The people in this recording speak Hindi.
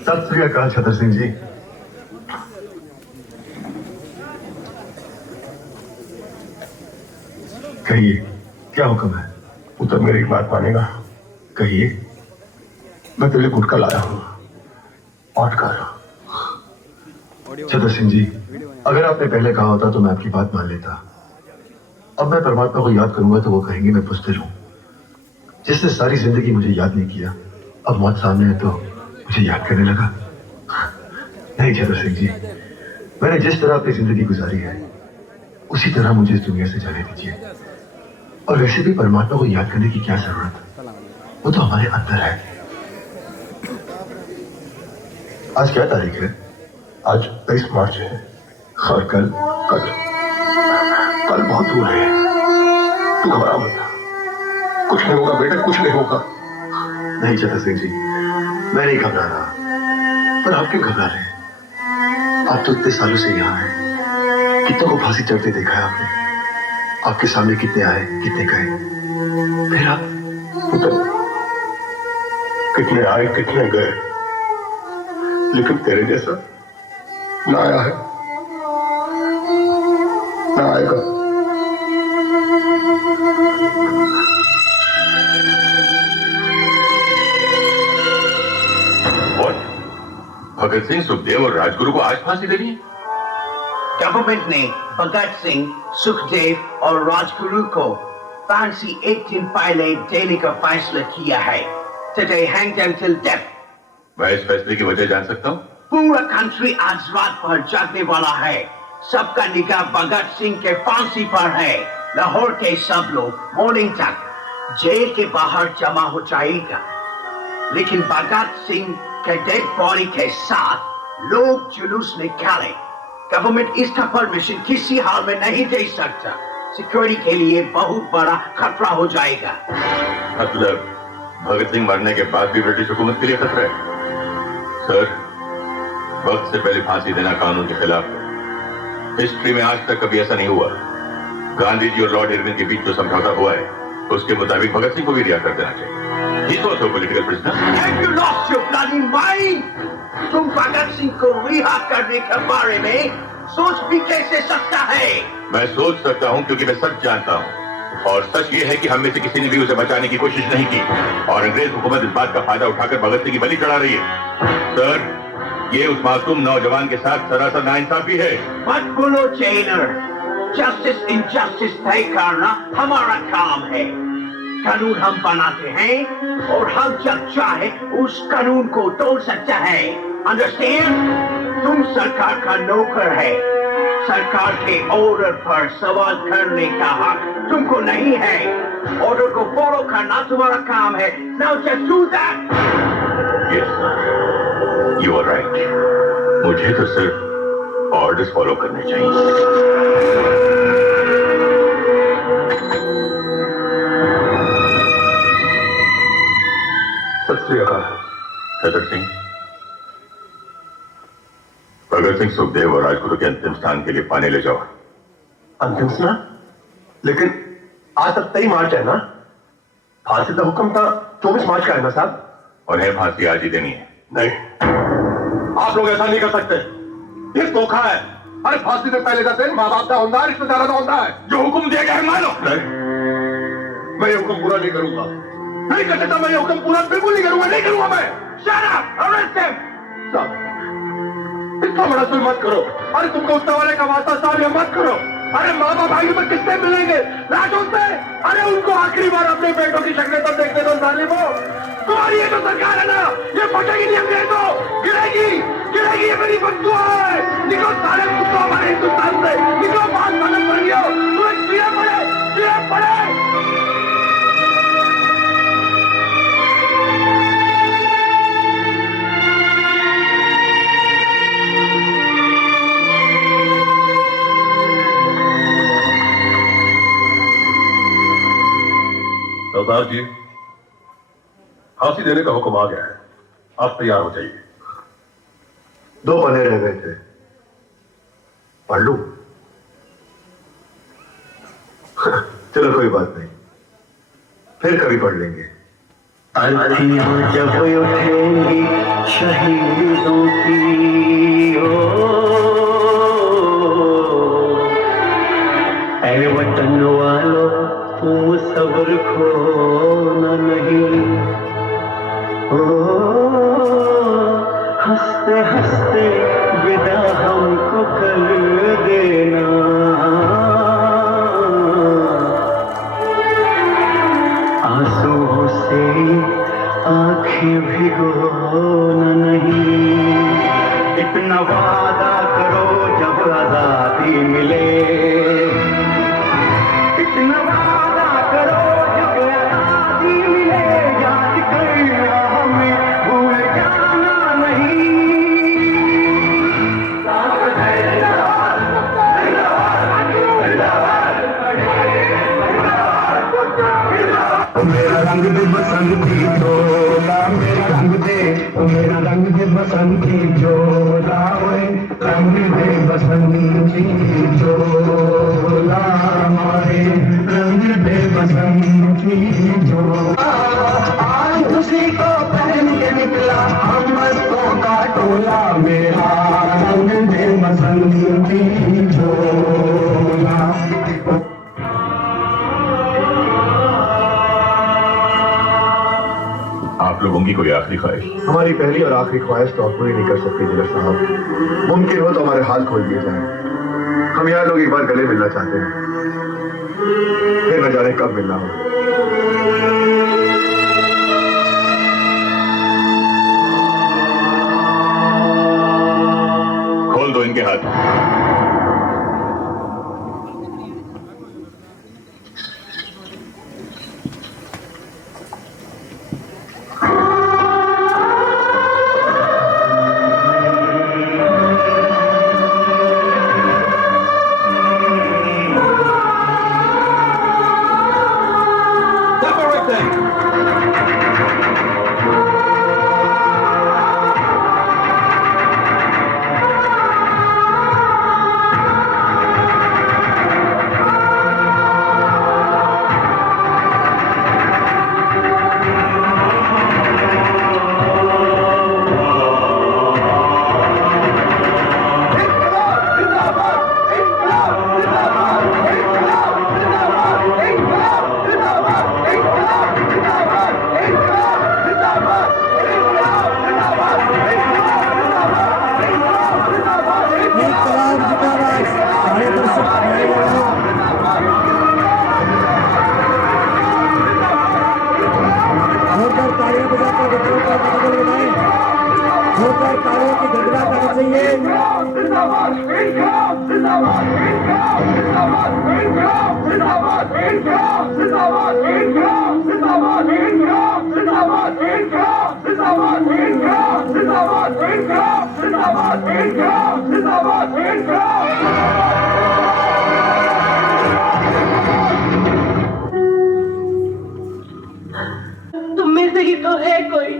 सत श्री अकाल छतर सिंह जी। कहिए, क्या हुक्म है? पुत्र मेरी बात मानेगा? कहिए। मैं तेरे गुटका लाया हूं, और कर। छतर सिंह जी, अगर आपने पहले कहा होता तो मैं आपकी बात मान लेता। अब मैं परमात्मा को याद करूंगा तो वो कहेंगे मैं बुज़दिल हूं। जिसने सारी जिंदगी मुझे याद नहीं किया, अब मौत सामने है तो मुझे याद करने लगा। नहीं छतर सिंह जी, मैंने जिस तरह अपनी जिंदगी गुजारी है उसी तरह मुझे इस दुनिया से जाने दीजिए। और वैसे भी परमात्मा को याद करने की क्या जरूरत, वो तो हमारे अंदर है। आज क्या तारीख है? आज 23 मार्च है। और कल? कल कल बहुत दूर है। तू घबरा मत, कुछ नहीं होगा बेटा, कुछ नहीं होगा। नहीं छतर सिंह जी, मैं नहीं घबरा रहा। पर आप क्यों घबरा रहे हैं? आप तो इतने सालों से यहाँ हैं, कितनों को फांसी चढ़ते देखा है आपने। आपके सामने कितने आए, कितने गए, फिर आप। पुत्र, कितने आए कितने गए, लेकिन तेरे जैसा ना आया है, ना आएगा। और भगत सिंह, सुखदेव और राजगुरु को आज फांसी देनी है? गवर्नमेंट ने भगत सिंह, सुखदेव और राजगुरु को फांसी एक दिन पहले देने का फैसला किया है। Today hanged until death. मैं इस फैसले की वजह जान सकता हूँ? पूरा कंट्री आज रात भर जागने वाला है। सबका निगाह भगत सिंह के फांसी पर है। लाहौर के सब लोग मॉर्निंग तक जेल के बाहर जमा हो जाएगा, लेकिन भगत सिंह के डेड बॉडी के साथ लोग जुलूस निकाले। गवर्नमेंट इसका परमिशन किसी हाल में नहीं दे सकता। सिक्योरिटी के लिए बहुत बड़ा खतरा हो जाएगा। मतलब भगत सिंह मरने के बाद भी ब्रिटिश हुकूमत के लिए खतरा है? सर, वक्त से पहले फांसी देना कानून के खिलाफ है। हिस्ट्री में आज तक कभी ऐसा नहीं हुआ। गांधी जी और लॉर्ड इरविन के बीच जो समझौता हुआ है उसके मुताबिक भगत सिंह को भी रिहा कर देना चाहिए। He's also a political prisoner. Have you lost your bloody mind? तुम भगत सिंह को रिहा करने के बारे में सोच भी कैसे सकता है? मैं सोच सकता हूं क्योंकि मैं सच जानता हूं, और सच ये है कि हम में से किसी ने भी उसे बचाने की कोशिश नहीं की, और अंग्रेज हुकूमत इस बात का फायदा उठाकर भगत सिंह की बलि चढ़ा रही है। सर, ये उस मासूम नौजवान के साथ सरासर नाइंसाफी है। मत बोलो जेलर, जस्टिस इनजस्टिस तय करना हमारा काम है। कानून हम बनाते हैं और हम जब चाहे उस कानून को तोड़ सकते हैं। अंडरस्टैंड? तुम सरकार का नौकर है। सरकार के ऑर्डर पर सवाल करने का हक तुमको नहीं है। ऑर्डर को फॉलो करना तुम्हारा काम है। Now just do that. Yes, sir. You are right. मुझे तो सिर्फ ऑर्डर्स फॉलो करने चाहिए। सत श्री अकाल। छतर सिंह, भगत सिंह, सुखदेव और राजगुरु के अंतिम स्थान के लिए पानी ले जाओ। अंतिम स्नान? लेकिन आज तक 23 मार्च है ना? फांसी का हुक्म था 24 मार्च का है ना साहब? उन्हें फांसी आज ही देनी है। नहीं, आप लोग ऐसा नहीं कर सकते। ये धोखा है। अरे फांसी से पहले का दिन माँ बाप का होता है, रिश्तेदारों का होता है। जो हुक्म दिया गया है मानो। नहीं, मैं ये हुक्म पूरा नहीं करूंगा। नहीं कर सकता, मैं ये हुक्म पूरा बिल्कुल नहीं करूंगा, नहीं करूंगा मैं। Shut up! Arrest him! साहब, इतना बड़ा जुल्म मत करो। अरे तुमको उस वाले का वास्ता साहब, ये मत करो। अरे माँ बाप भाई में किससे मिलेंगे? लाशों से। अरे उनको आखिरी बार अपने बेटों की शक्लें तब देखने दो जालिमो। तुम्हारी ये जो सरकार है ना, ये फटेगी नहीं, अंग्रेज तो गिरेगी, गिरेगी। ये मेरी बद्दुआ है। निकलो सारे कुत्तों हमारे हिंदुस्तान से, निकलो। बात मालूम पड़ गया, तुम्हें कीड़े पड़े, कीड़े पड़े। सरदार जी, फांसी देने का हुक्म आ गया है, आप तैयार हो जाइए। 2 पन्ने रह गए थे, पढ़ लूं? चलो कोई बात नहीं, फिर कभी पढ़ लेंगे। अर्थियां जब उठेंगी शहीदों की हो, ऐ वतन वालों तुम सब्र खोना नहीं हो, हंसते हंसते विदा हमको कर देना, आंसुओं से आंखें भिगोना नहीं, इतना वादा करो जब आजादी मिले, इतना वादा करो जब आजादी मिले, याद करना हमें भूल जाना नहीं। मेरा रंग दे बसंती झोला, मेरा रंग दे, मेरा रंग दे बसंती झोला, ओए रंग दे बसंती झोला, हमारे रंग दे बसंती झोला। आज खुशी को पहन के निकला हम मस्तों का टोला, मेरा रंग दे बसंती झोला। आप लोगों की कोई आखिरी ख्वाहिश? हमारी पहली और आखिरी ख्वाहिश तो आप पूरी नहीं कर सकते जिगर साहब, मुमकिन हो तो हमारे हाथ खोल दिए जाएं। हम यहाँ लोग एक बार गले मिलना चाहते हैं, फिर न जाने कब मिलना हो। खोल दो इनके हाथ। तुम में से ही तो है कोई